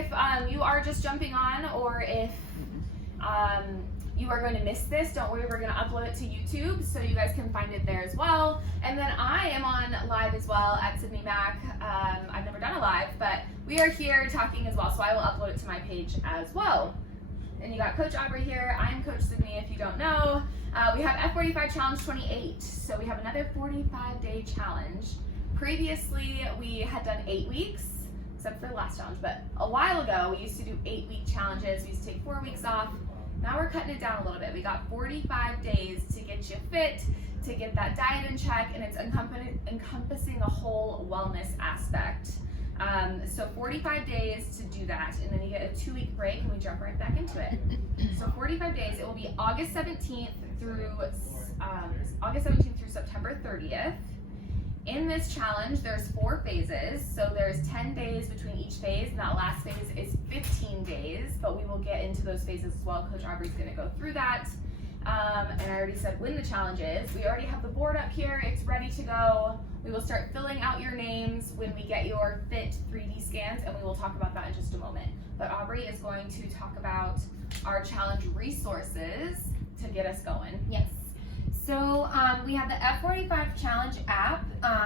if you are just jumping on, or if you are going to miss this, don't worry, we're going to upload it to YouTube so you guys can find it there as well. And then I am on live as well at Sydney Mac. I've never done a live, but we are here talking as well, so I will upload it to my page as well. And you got Coach Aubrey here. I'm Coach Sydney, if you don't know. We have F45 Challenge 28, so we have another 45-day challenge. Previously, we had done 8 weeks, except for the last challenge, but a while ago, we used to do 8-week challenges. We used to take 4 weeks off. Now we're cutting it down a little bit. We got 45 days to get you fit, to get that diet in check, and it's encompassing a whole wellness aspect. So 45 days to do that, and then you get a 2-week break, and we jump right back into it. So 45 days, it will be August 17th through September 30th. In this challenge, there's 4 phases, so there's 10 days between each phase, and that last phase is 15 days, but we will get into those phases as well. Coach Aubrey's gonna go through that. And I already said when the challenge is. We already have the board up here, it's ready to go. We will start filling out your names when we get your fit 3D scans, and we will talk about that in just a moment. But Aubrey is going to talk about our challenge resources to get us going. Yes. So we have the F45 Challenge app.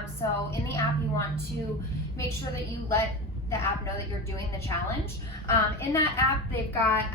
So in the app, you want to make sure that you let the app know that you're doing the challenge. In that app, they've got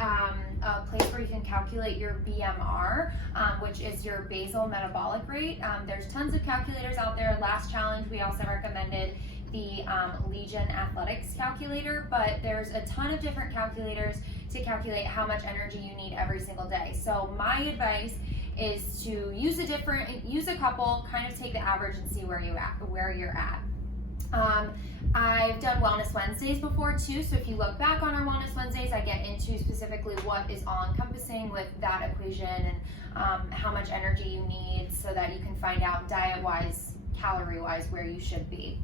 a place where you can calculate your BMR, which is your basal metabolic rate. There's tons of calculators out there. Last challenge, we also recommended the Legion Athletics calculator, but there's a ton of different calculators to calculate how much energy you need every single day. So my advice is to use a couple, kind of take the average and see where you're at. I've done Wellness Wednesdays before too, so if you look back on our Wellness Wednesdays, I get into specifically what is all encompassing with that equation and how much energy you need so that you can find out diet-wise, calorie-wise, where you should be.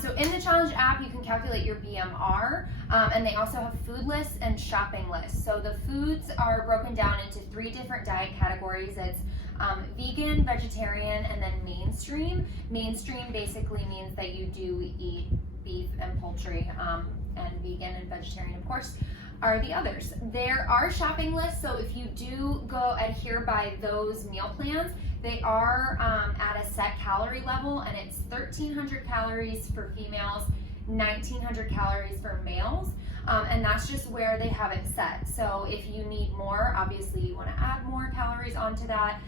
So in the challenge app, you can calculate your BMR, and they also have food lists and shopping lists. So the foods are broken down into 3 different diet categories. It's vegan, vegetarian, and then mainstream. Mainstream basically means that you do eat beef and poultry, and vegan and vegetarian, of course, are the others. There are shopping lists, so if you do go adhere by those meal plans, they are at a set calorie level, and it's 1,300 calories for females, 1,900 calories for males, and that's just where they have it set. So if you need more, obviously you want to add more calories onto that,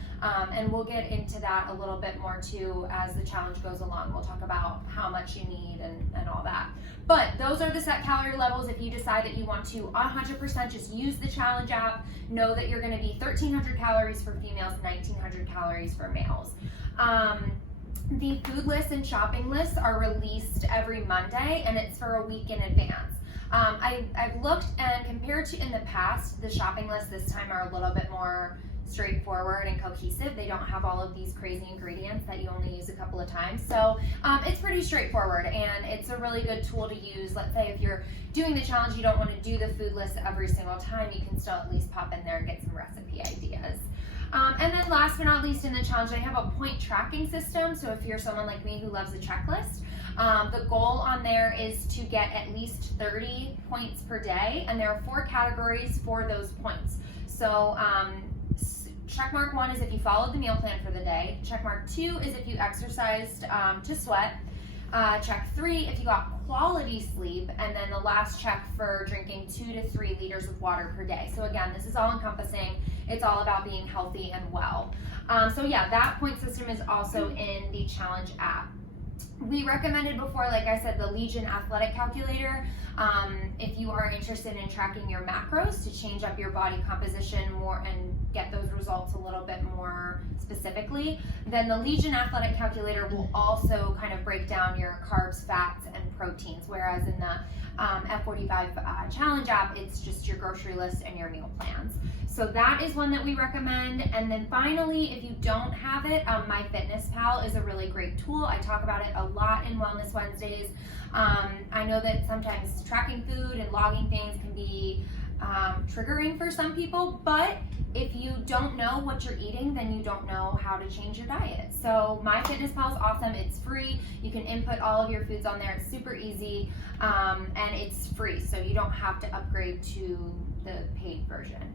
and we'll get into that a little bit more too as the challenge goes along. We'll talk about how much you need and all that. But those are the set calorie levels. If you decide that you want to 100% just use the challenge app, know that you're going to be 1,300 calories for females, 1,900 calories for males. The food lists and shopping lists are released every Monday, and it's for a week in advance. I've looked, and compared to in the past, the shopping lists this time are a little bit more straightforward and cohesive. They don't have all of these crazy ingredients that you only use a couple of times. So it's pretty straightforward, and it's a really good tool to use. Let's say if you're doing the challenge, you don't want to do the food list every single time, you can still at least pop in there and get some recipe ideas. And then last but not least in the challenge, I have a point tracking system. So if you're someone like me who loves a checklist, the goal on there is to get at least 30 points per day, and there are 4 categories for those points. So checkmark 1 is if you followed the meal plan for the day. Checkmark 2 is if you exercised to sweat. Check 3 if you got quality sleep, and then the last check for drinking 2 to 3 liters of water per day. So again, this is all encompassing. It's all about being healthy and well. So yeah, that point system is also in the challenge app. We recommended before, like I said, the Legion Athletic Calculator. If you are interested in tracking your macros to change up your body composition more and get those results a little bit more specifically, then the Legion Athletic Calculator will also kind of break down your carbs, fats, and proteins, whereas in the F45 Challenge app, it's just your grocery list and your meal plans. So that is one that we recommend. And then finally, if you don't have it, MyFitnessPal is a really great tool. I talk about it a lot in Wellness Wednesdays. I know that sometimes tracking food and logging things can be triggering for some people, but if you don't know what you're eating, then you don't know how to change your diet. So MyFitnessPal is awesome. It's free. You can input all of your foods on there. It's super easy, and it's free, so you don't have to upgrade to the paid version.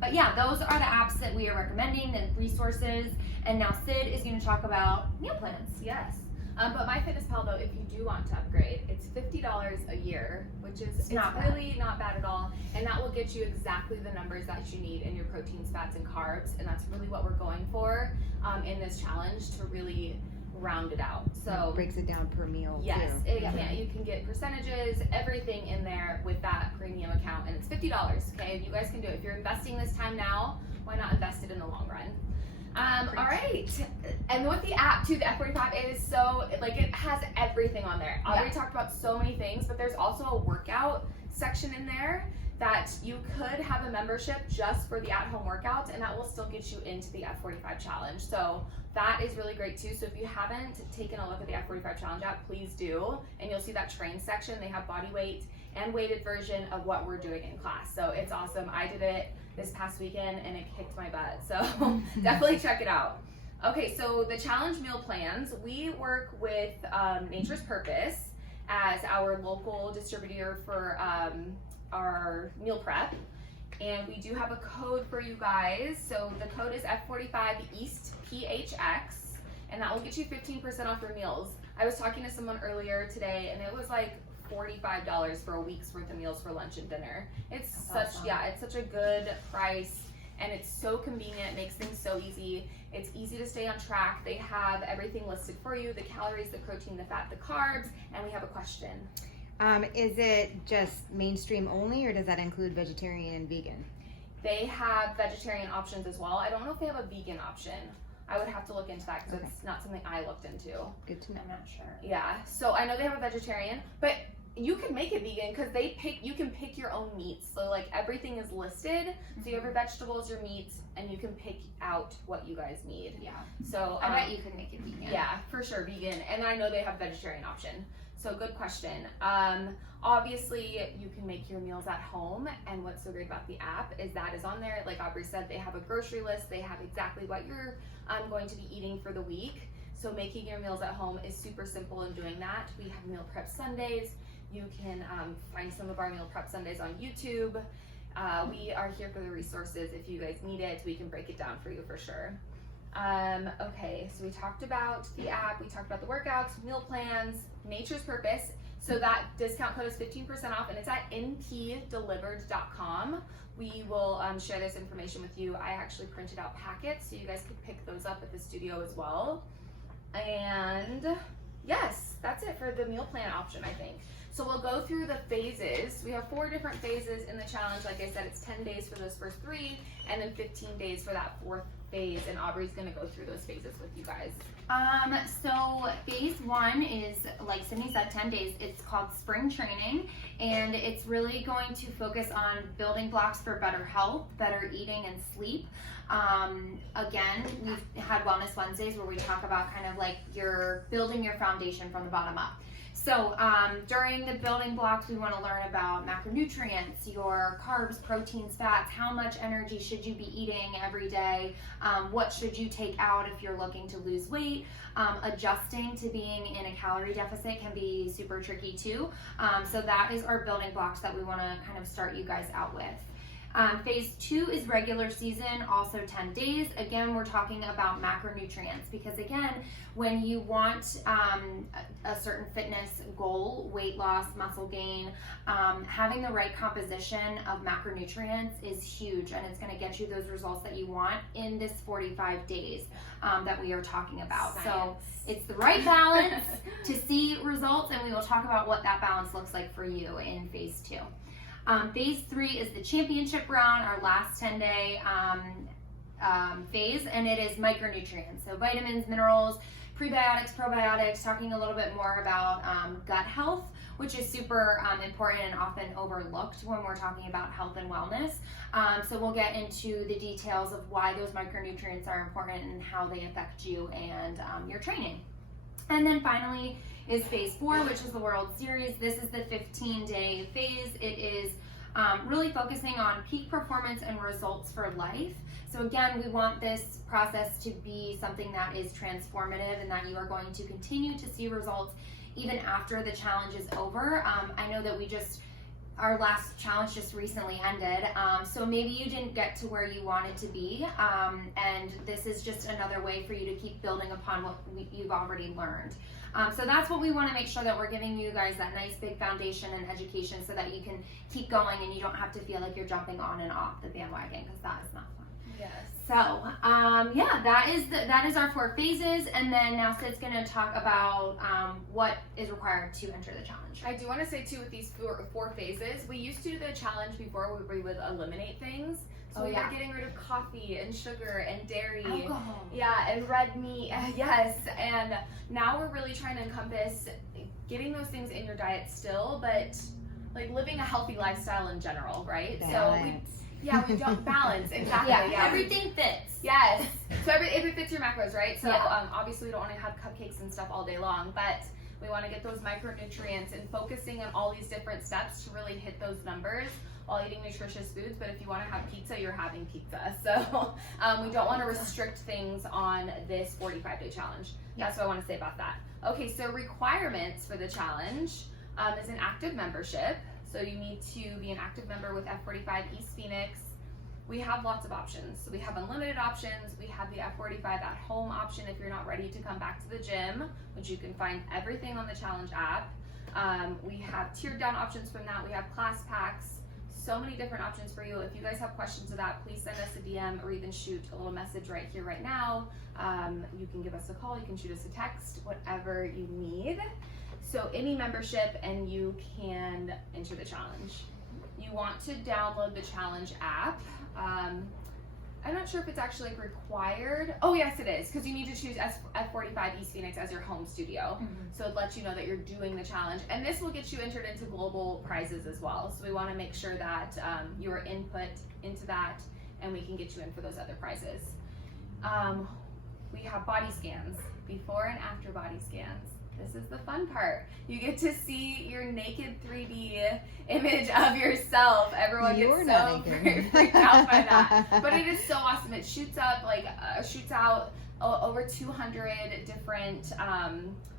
But yeah, those are the apps that we are recommending, the resources. And now Sid is going to talk about meal plans. Yes. But MyFitnessPal, though, if you do want to upgrade, it's $50 a year, which is it's really not bad at all. And that will get you exactly the numbers that you need in your proteins, fats, and carbs. And that's really what we're going for in this challenge, to really round it out. So it breaks it down per meal. Yes, too. You can get percentages, everything in there with that premium account, and it's $50. Okay, you guys can do it. If you're investing this time now, why not invest it in the long run? All right, and with the app too, the F45, it is so, like, it has everything on there. Aubrey talked about so many things, but there's also a workout section in there that you could have a membership just for the at-home workouts, and that will still get you into the F45 challenge. So that is really great too. So if you haven't taken a look at the F45 challenge app, please do, and you'll see that train section. They have body weight and weighted version of what we're doing in class. So it's awesome. I did it this past weekend and it kicked my butt. So definitely check it out. Okay, so the challenge meal plans, we work with Nature's Purpose as our local distributor for our meal prep. And we do have a code for you guys. So the code is F45EASTPHX, and that will get you 15% off your meals. I was talking to someone earlier today, and it was like $45 for a week's worth of meals for lunch and dinner. It's awesome. It's such a good price, and it's so convenient. It makes things so easy. It's easy to stay on track. They have everything listed for you: the calories, the protein, the fat, the carbs. And we have a question. Is it just mainstream only, or does that include vegetarian and vegan? They have vegetarian options as well. I don't know if they have a vegan option. I would have to look into that because it's not something I looked into. Good to know. I'm not sure. Yeah, so I know they have a vegetarian, but you can make it vegan because you can pick your own meats. So like everything is listed. So you have your vegetables, your meats, and you can pick out what you guys need. Yeah. So I bet you could make it vegan. Yeah, for sure, vegan. And I know they have vegetarian option. So good question. Obviously, you can make your meals at home, and what's so great about the app is that is on there. Like Aubrey said, they have a grocery list. They have exactly what you're going to be eating for the week. So making your meals at home is super simple in doing that. We have meal prep Sundays. You can find some of our meal prep Sundays on YouTube. We are here for the resources. If you guys need it, we can break it down for you for sure. Okay, so we talked about the app, we talked about the workouts, meal plans, Nature's Purpose. So that discount code is 15% off, and it's at ntdelivered.com. We will share this information with you. I actually printed out packets, so you guys could pick those up at the studio as well. And yes, that's it for the meal plan option, I think. So we'll go through the phases. We have 4 different phases in the challenge. Like I said, it's 10 days for those first 3, and then 15 days for that 4th phase, and Aubrey's gonna go through those phases with you guys. So phase 1 is, like Sydney said, 10 days. It's called spring training, and it's really going to focus on building blocks for better health, better eating, and sleep. Again, we've had Wellness Wednesdays where we talk about kind of like you're building your foundation from the bottom up. So during the building blocks, we want to learn about macronutrients, your carbs, proteins, fats, how much energy should you be eating every day, what should you take out if you're looking to lose weight. Adjusting to being in a calorie deficit can be super tricky too. So that is our building blocks that we want to kind of start you guys out with. Phase 2 is regular season, also 10 days. Again, we're talking about macronutrients because, again, when you want a certain fitness goal, weight loss, muscle gain, having the right composition of macronutrients is huge, and it's going to get you those results that you want in this 45 days that we are talking about. Science. So it's the right balance to see results, and we will talk about what that balance looks like for you in phase 2. Phase 3 is the championship round, our last 10-day phase, and it is micronutrients. So vitamins, minerals, prebiotics, probiotics, talking a little bit more about gut health, which is super important and often overlooked when we're talking about health and wellness. So we'll get into the details of why those micronutrients are important and how they affect you and your training. And then finally is phase 4, which is the World Series. This is the 15-day phase. It is really focusing on peak performance and results for life. So again, we want this process to be something that is transformative and that you are going to continue to see results even after the challenge is over. I know that our last challenge just recently ended, so maybe you didn't get to where you wanted to be, and this is just another way for you to keep building upon what you've already learned. So that's what we want to make sure that we're giving you guys, that nice big foundation and education, so that you can keep going and you don't have to feel like you're jumping on and off the bandwagon, because that is not fun. Yes. So, yeah, that is our 4 phases, and then now Sid's going to talk about what is required to enter the challenge. I do want to say too, with these four phases, we used to do the challenge before where we would eliminate things. So we were getting rid of coffee and sugar and dairy. Alcohol. Yeah, and red meat. Yes. And now we're really trying to encompass getting those things in your diet still, but like living a healthy lifestyle in general, right? Balance. We don't balance. Exactly. Yeah, everything fits. Yes. So if it fits your macros, right? So Yeah. Obviously we don't want to have cupcakes and stuff all day long, but we want to get those micronutrients and focusing on all these different steps to really hit those numbers while eating nutritious foods. But if you want to have pizza, you're having pizza. So we don't want to restrict things on this 45-day challenge. That's what I want to say about that. Okay, so requirements for the challenge is an active membership. So you need to be an active member with F45 East Phoenix. We have lots of options. So we have unlimited options. We have the F45 at home option if you're not ready to come back to the gym, which you can find everything on the challenge app. We have tiered down options from that. We have class packs, so many different options for you. If you guys have questions of that, please send us a DM or even shoot a little message right here, right now. You can give us a call, you can shoot us a text, whatever you need. So any membership and you can enter the challenge. You want to download the challenge app. I'm not sure if it's actually like required. Oh yes, it is, because you need to choose F45 East Phoenix as your home studio. So it lets you know that you're doing the challenge, and this will get you entered into global prizes as well. So we want to make sure that you are input into that, and we can get you in for those other prizes. We have body scans, before and after body scans. This is the fun part. You get to see your naked 3D image of yourself. Everyone gets so freaked out by that. But it is so awesome. It shoots out over 200 different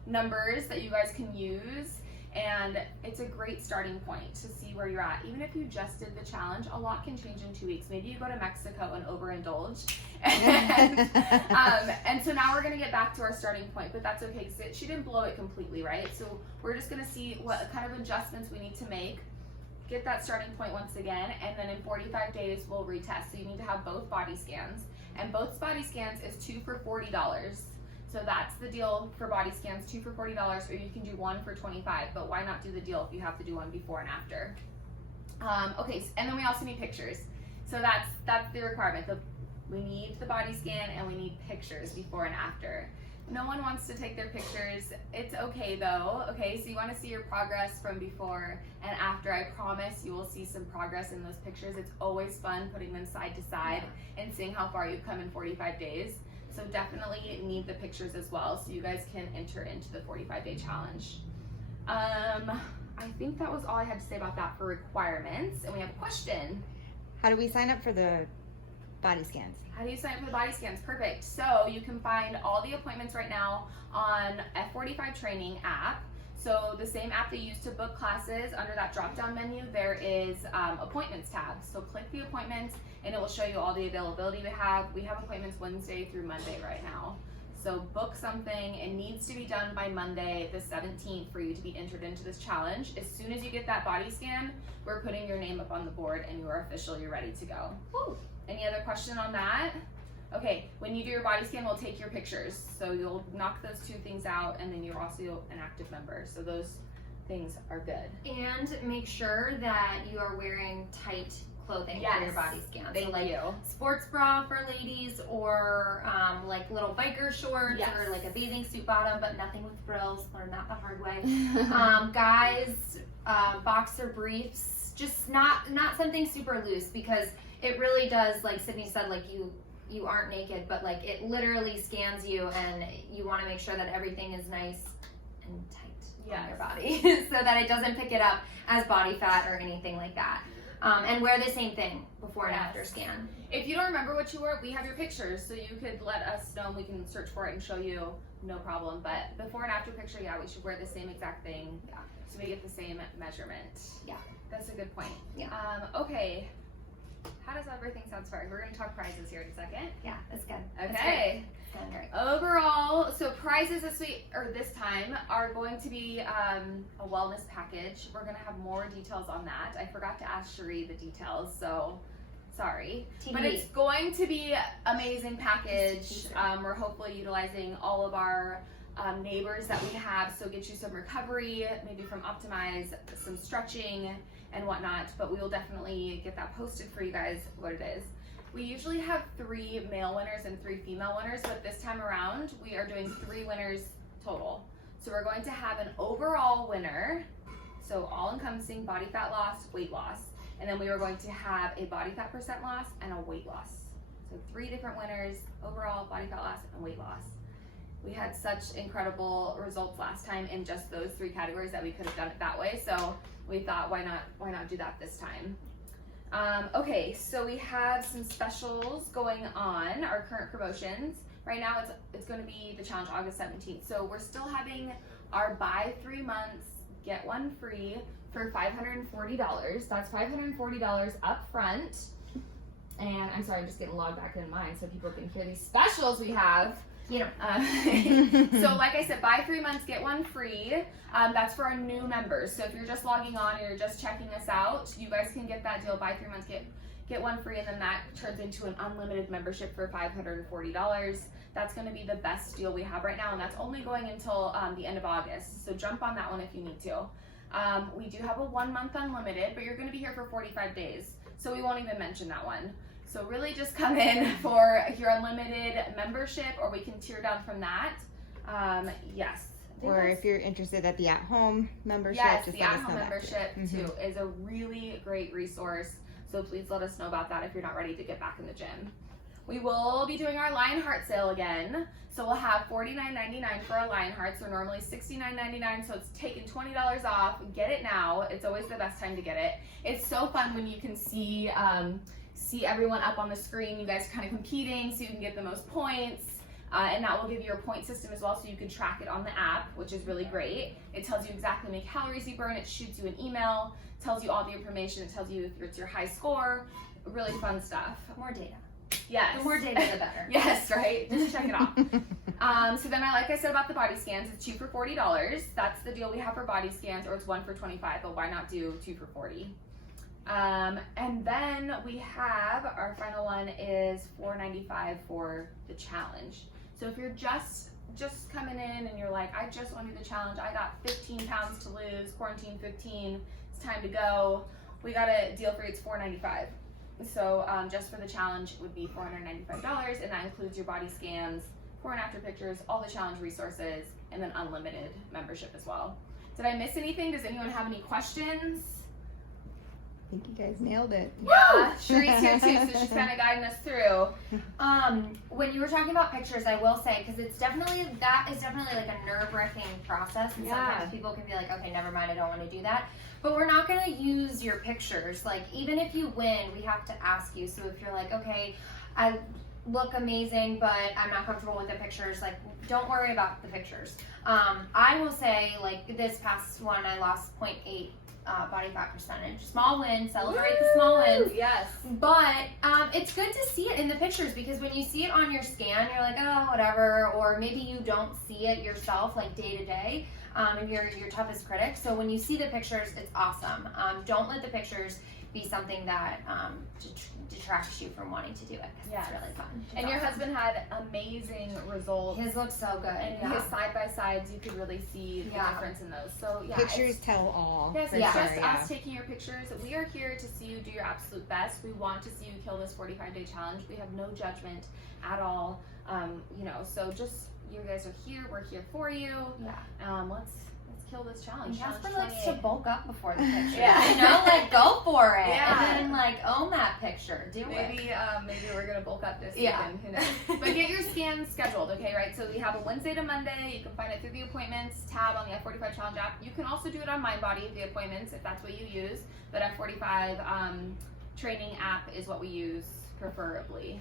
numbers that you guys can use. And it's a great starting point to see where you're at. Even if you just did the challenge, a lot can change in 2 weeks. Maybe you go to Mexico and overindulge. And so now we're going to get back to our starting point, but that's okay because she didn't blow it completely, right? So we're just going to see what kind of adjustments we need to make, get that starting point once again, and then in 45 days we'll retest. So you need to have both body scans, and both body scans is 2 for $40. So that's the deal for body scans, 2 for $40, or you can do 1 for $25. But why not do the deal if you have to do one before and after? Okay, and then we also need pictures. So that's the requirement. We need the body scan and we need pictures before and after. No one wants to take their pictures. It's okay though. Okay, so you want to see your progress from before and after. I promise you will see some progress in those pictures. It's always fun putting them side to side and seeing how far you've come in 45 days. So definitely need the pictures as well so you guys can enter into the 45-day challenge. I think that was all I had to say about that for requirements. And we have a question. How do we sign up for the body scans? How do you sign up for the body scans? Perfect. So you can find all the appointments right now on F45 Training app. So the same app that you use to book classes, under that drop-down menu, there is appointments tab. So click the appointments and it will show you all the availability we have. We have appointments Wednesday through Monday right now. So book something. It needs to be done by Monday the 17th for you to be entered into this challenge. As soon as you get that body scan, we're putting your name up on the board and you are officially ready to go. Woo. Any other question on that? Okay, when you do your body scan, we'll take your pictures. So you'll knock those 2 things out, and then you're also an active member. So those things are good. And make sure that you are wearing tight clothing for your body scan. Thank so you. Sports bra for ladies, or like little biker shorts, or like a bathing suit bottom, but nothing with frills. Learn that the hard way. Guys, boxer briefs, just not something super loose, because it really does, like Sydney said, like you aren't naked, but like it literally scans you, and you want to make sure that everything is nice and tight on your body so that it doesn't pick it up as body fat or anything like that. And wear the same thing before and Yes. after scan. If you don't remember what you wore, we have your pictures, so you could let us know and we can search for it and show you, no problem. But before and after picture, yeah, we should wear the same exact thing, Yeah. so we get the same measurement. Yeah. That's a good point. Yeah. Okay. How does everything sound so far? We're gonna talk prizes here in a second. Yeah, that's good. That's Okay. great. That's going great. Overall, so prizes this week or this time are going to be a wellness package. We're gonna have more details on that. I forgot to ask Cherie the details, so sorry. But it's TBD. going to be amazing package. Teaser. We're hopefully utilizing all of our neighbors that we have, so get you some recovery, maybe from Optimize, some stretching and whatnot. But we will definitely get that posted for you guys what it is. We usually have 3 male winners and 3 female winners, but this time around we are doing 3 winners total. So we're going to have an overall winner, so all-encompassing body fat loss, weight loss, and then we are going to have a body fat percent loss and a weight loss. So 3 different winners, overall body fat loss and weight loss. We had such incredible results last time in just those 3 categories that we could have done it that way. So we thought, why not do that this time? Okay, so we have some specials going on, our current promotions. Right now it's going to be the challenge August 17th. So we're still having our buy 3 months, get 1 free for $540. That's $540 up front. And I'm sorry, I'm just getting logged back in mine so people can hear these specials we have. You know, So like I said, buy 3 months, get 1 free. That's for our new members. So if you're just logging on or you're just checking us out, you guys can get that deal, buy 3 months, get 1 free, and then that turns into an unlimited membership for $540. That's going to be the best deal we have right now, and that's only going until the end of August. So jump on that one if you need to. We do have a 1 month unlimited, but you're going to be here for 45 days. So we won't even mention that one. So really just come in for your unlimited membership, or we can tier down from that. Yes. Or if you're interested at the at-home membership, yes, just the let us at-home know that membership too. too is a really great resource. So please let us know about that if you're not ready to get back in the gym. We will be doing our Lionheart sale again. So we'll have $49.99 for a Lionheart. So normally $69.99. So it's taken $20 off. Get it now. It's always the best time to get it. It's so fun when you can see everyone up on the screen. You guys are kind of competing, so you can get the most points. And that will give you your point system as well, so you can track it on the app, which is really great. It tells you exactly how many calories you burn. It shoots you an email, tells you all the information. It tells you if it's your high score. Really fun stuff. more data. Yes. The more data, the better. Yes, right? Just check it out. So then like I said about the body scans, it's 2 for $40. That's the deal we have for body scans, or it's 1 for $25, but why not do 2 for $40? And then we have, our final one is $4.95 for the challenge. So if you're just coming in and you're like, I just want to do the challenge, I got 15 pounds to lose, quarantine 15, it's time to go, we got a deal for you, it's $4.95. So just for the challenge it would be $495, and that includes your body scans, before and after pictures, all the challenge resources, and then unlimited membership as well. Did I miss anything? Does anyone have any questions? I think you guys nailed it. Yeah, Cherie's here too, so she's kind of guiding us through. When you were talking about pictures, I will say, because that is definitely like a nerve-wracking process, and Yeah. sometimes people can be like, okay, never mind, I don't want to do that. But we're not going to use your pictures. Like, even if you win, we have to ask you. So if you're like, okay, I look amazing, but I'm not comfortable with the pictures, like, don't worry about the pictures. I will say, like, this past one, I lost 0.8 body fat percentage. Small win, celebrate the small wins. Yes. But it's good to see it in the pictures, because when you see it on your scan, you're like, oh, whatever, or maybe you don't see it yourself, like day to day, and you're your toughest critic. So when you see the pictures, it's awesome. Don't let the pictures be something that detracts you from wanting to do it, because Yes. it's really fun. It's And your awesome. husband had amazing results. His looks so good. And Yeah. his side by sides, you could really see the Yeah. difference in those. So yeah, Pictures tell all. Yes, for it's sure, just yeah. us taking your pictures. We are here to see you do your absolute best. We want to see you kill this 45-day challenge. We have no judgment at all. So just, you guys are here. We're here for you. Yeah. Let's kill this challenge. Jasper Challenge likes to 28. bulk up before the picture. Yeah. You know, like, go for it. Yeah. And then, like, like own that picture. Do it. Maybe we're gonna bulk up this Yeah. season. Who knows? But get your scans scheduled, okay? Right. So we have a Wednesday to Monday. You can find it through the appointments tab on the F45 Challenge app. You can also do it on MindBody, the appointments, if that's what you use. But F45 training app is what we use preferably.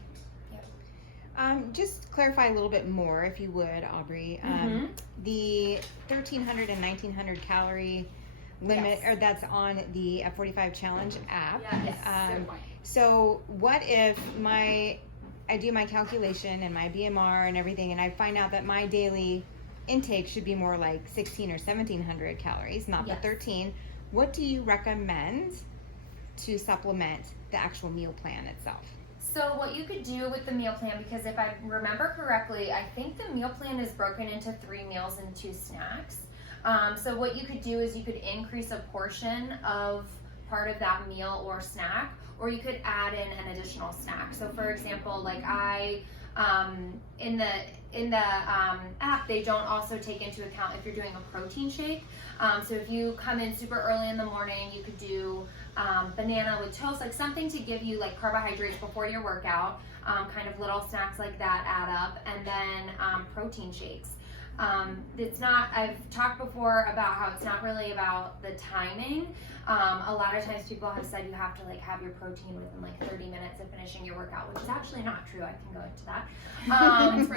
Just clarify a little bit more, if you would, Aubrey. The 1,300 and 1,900 calorie limit, Yes. or that's on the F45 Challenge app. Yes. Good point. So what if I do my calculation and my BMR and everything, and I find out that my daily intake should be more like 1,600 or 1,700 calories, not Yes. the 13. What do you recommend to supplement the actual meal plan itself? So what you could do with the meal plan, because if I remember correctly, I think the meal plan is broken into 3 meals and 2 snacks. So what you could do is you could increase a portion of part of that meal or snack, or you could add in an additional snack. So for example, like in the app, they don't also take into account if you're doing a protein shake. So if you come in super early in the morning, you could do banana with toast, like something to give you like carbohydrates before your workout, kind of little snacks like that add up, and then protein shakes. It's not, I've talked before about how it's not really about the timing. A lot of times people have said you have to like have your protein within like 30 minutes of finishing your workout, which is actually not true. I can go into that.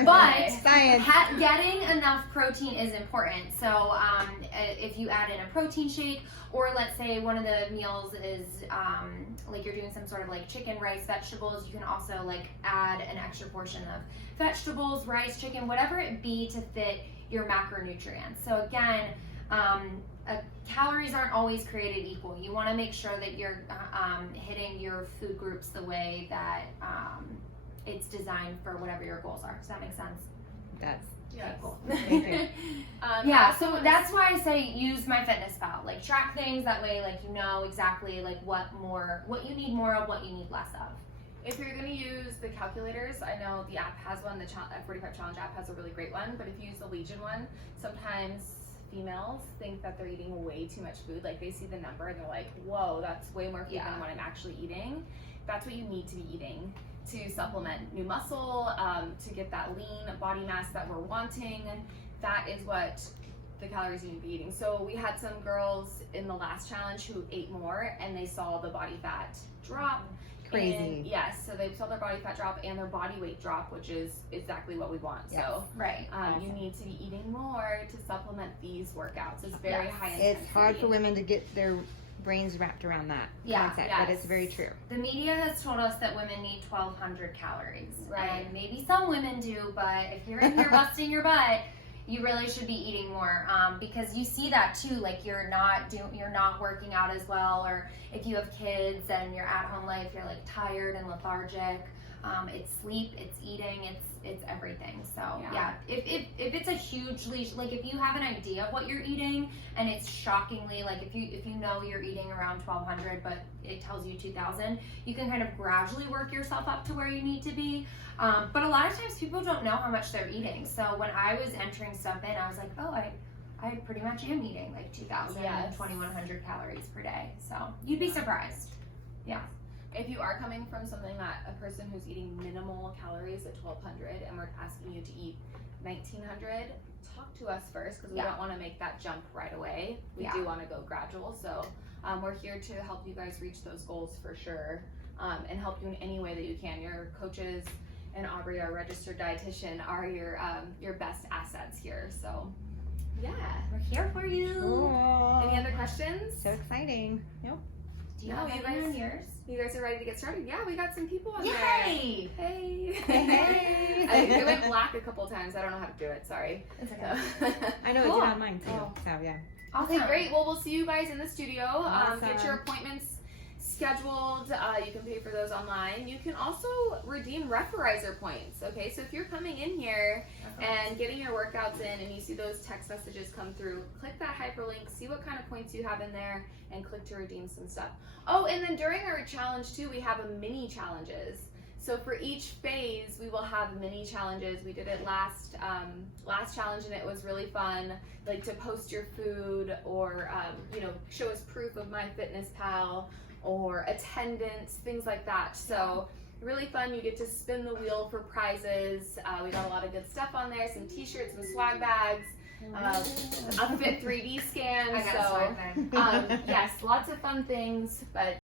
But Science. getting enough protein is important. So if you add in a protein shake, or let's say one of the meals is like you're doing some sort of like chicken, rice, vegetables, you can also like add an extra portion of vegetables, rice, chicken, whatever it be to fit your macronutrients. So again, calories aren't always created equal. You want to make sure that you're hitting your food groups the way that it's designed for whatever your goals are. Does that make sense? That's Yes. Cool. okay. Yeah, so that's why I say use MyFitnessPal. Like track things that way, like you know exactly like what you need more of, what you need less of. If you're going to use the calculators, I know the app has one, the F45 Challenge app has a really great one, but if you use the Legion one, sometimes females think that they're eating way too much food. Like they see the number and they're like, whoa, that's way more food than what I'm actually eating. That's what you need to be eating to supplement new muscle, to get that lean body mass that we're wanting. That is what the calories you need to be eating. So we had some girls in the last challenge who ate more and they saw the body fat drop. Crazy. And yes, so they saw their body fat drop and their body weight drop, which is exactly what we want. Yes. So Right. you need to be eating more to supplement these workouts. It's very high intensity. It's hard for women to get their brains wrapped around that concept, but it's very true. The media has told us that women need 1,200 calories. Right. And maybe some women do, but if you're in here busting your butt, you really should be eating more, because you see that too. Like you're not working out as well, or if you have kids and your at-home life, you're like tired and lethargic. It's sleep, it's eating, it's everything. So yeah, if it's a hugely, like if you have an idea of what you're eating and it's shockingly, like if you know you're eating around 1,200 but it tells you 2,000, you can kind of gradually work yourself up to where you need to be. But a lot of times people don't know how much they're eating. So when I was entering stuff in, I was like, oh, I pretty much am eating like 2,000 and 2,100 calories per day. So you'd be surprised. Yeah. If you are coming from something that a person who's eating minimal calories at 1,200 and we're asking you to eat 1,900, talk to us first, because we don't want to make that jump right away. We do want to go gradual. So we're here to help you guys reach those goals for sure, and help you in any way that you can. Your coaches and Aubrey, our registered dietitian, are your best assets here. So yeah, We're here for you. Cool. any other questions? So exciting. Yep. Do you No, have you any guys- on yours? You guys are ready to get started? Yeah, we got some people on there. Yay! Hey. Hey. It went black a couple times. I don't know how to do it. Sorry. It's okay. I know Cool. it did on mine too. Oh. So yeah. Okay, great. Well, we'll see you guys in the studio. Awesome. Get your appointments scheduled. You can pay for those online. You can also redeem Referizer points. Okay, so if you're coming in here and getting your workouts in and you see those text messages come through, click that hyperlink, see what kind of points you have in there, and click to redeem some stuff. Oh, and then during our challenge too, we have a mini challenges. So for each phase, we will have mini challenges. We did it last challenge, and it was really fun. Like to post your food, or show us proof of MyFitnessPal, or attendance, things like that. So really fun. You get to spin the wheel for prizes. We got a lot of good stuff on there, some t-shirts, some swag bags, a Fit 3D scan. I got a So swag bag. yes, lots of fun things, but